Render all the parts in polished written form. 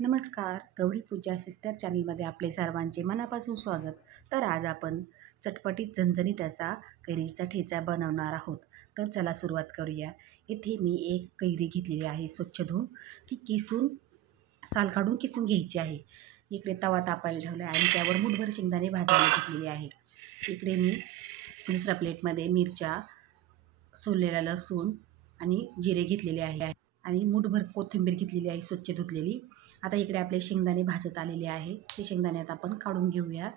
नमस्कार, गौरी पूजा सिस्टर चॅनलमध्ये आपले सर्वांचे मनापासून स्वागत. तर आज आपण चटपटीत झणझणीत असा कैरीचा ठेचा बनवणार आहोत. तर चला सुरुवात करूया. इथे मी एक कैरी घेतलेली आहे स्वच्छ धुवून. ती किसून साल काढून किसून घ्यायची आहे. इकडे तवा तापायला ठेवला आहे आणि त्यावर मूठभर शेंगदाणे भाजायला घेतलेले आहे. इकडे मी दुसऱ्या प्लेटमध्ये मिरच्या, सोललेला लसूण आणि जिरे घेतलेले आहे आणि मूठभर कोथिंबीर घेतलेली आहे स्वच्छ धुतलेली. आता इकडे आपले शेंगदाणे भाजत आलेले आहे. ते शेंगदाण्यात आपण काढून घेऊया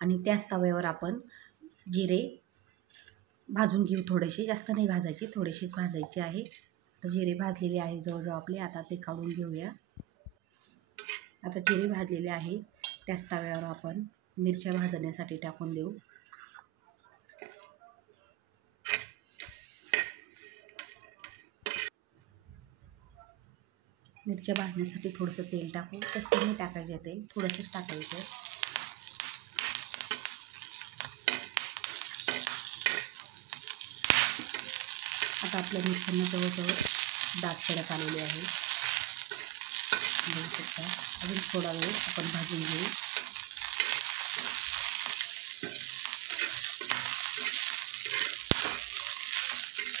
आणि त्याच तव्यावर आपण जिरे भाजून घेऊ. थोडेसे, जास्त नाही भाजायचे, थोडेसेच भाजायचे आहे. तर जिरे भाजलेले आहे जवळजवळ आपले. आता ते काढून घेऊया. आता जिरे भाजलेले आहे. त्याच तव्यावर आपण मिरच्या भाजण्यासाठी टाकून देऊ. मिरच्या भाजण्यासाठी थोडंसं तेल टाकू. जास्त नाही टाकायचं तेल, थोडंसंच टाकायचं. आता आपल्या मिरच्यांना जवळजवळ दाट कडक आलेले आहे. बघू शकता. अजून थोडा वेळ आपण भाजून घेऊ.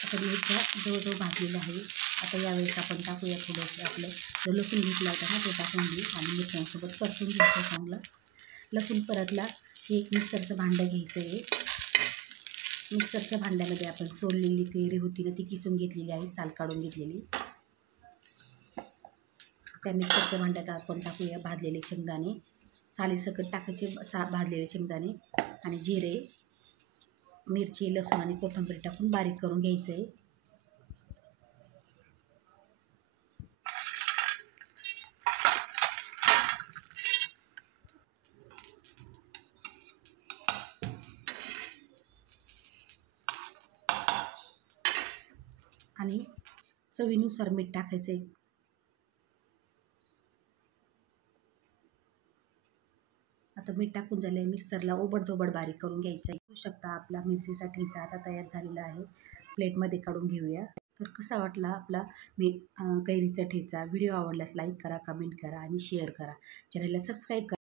आता मिरच्या जवळजवळ भाजलेलं आहे. आता यावेळेस आपण टाकूया थोडंसं आपलं जो लसूण घेतला होता ना, ते टाकून घेऊ आणि मिरच्यांसोबत परतून घ्यायचं चांगलं. लसूण परतला की एक मिक्सरचं भांडं घ्यायचं आहे. मिक्सरच्या भांड्यामध्ये आपण सोललेली कैरी होती ना, ती किसून घेतलेली आहे, साल काढून घेतलेली. त्या मिक्सरच्या भांड्यात आपण टाकूया भाजलेले शेंगदाणे, सालीसकट टाकायचे भाजलेले शेंगदाणे आणि जिरे, मिरची, लसूण आणि कोथिंबीर टाकून बारीक करून घ्यायचं आहे. आणि चवीनुसार मीठ टाकायचं आहे. आता मीठ टाकून झालं आहे. मिक्सरला ओबडधोबड बारीक करून घ्यायचं आहे. बघू शकता आपला मिरचीचा ठेचा आता तयार झालेला आहे. प्लेटमध्ये काढून घेऊया. तर कसा वाटला आपला कैरीचा ठेचा? व्हिडिओ आवडल्यास लाईक करा, कमेंट करा आणि शेअर करा. चॅनलला सबस्क्राईब करा.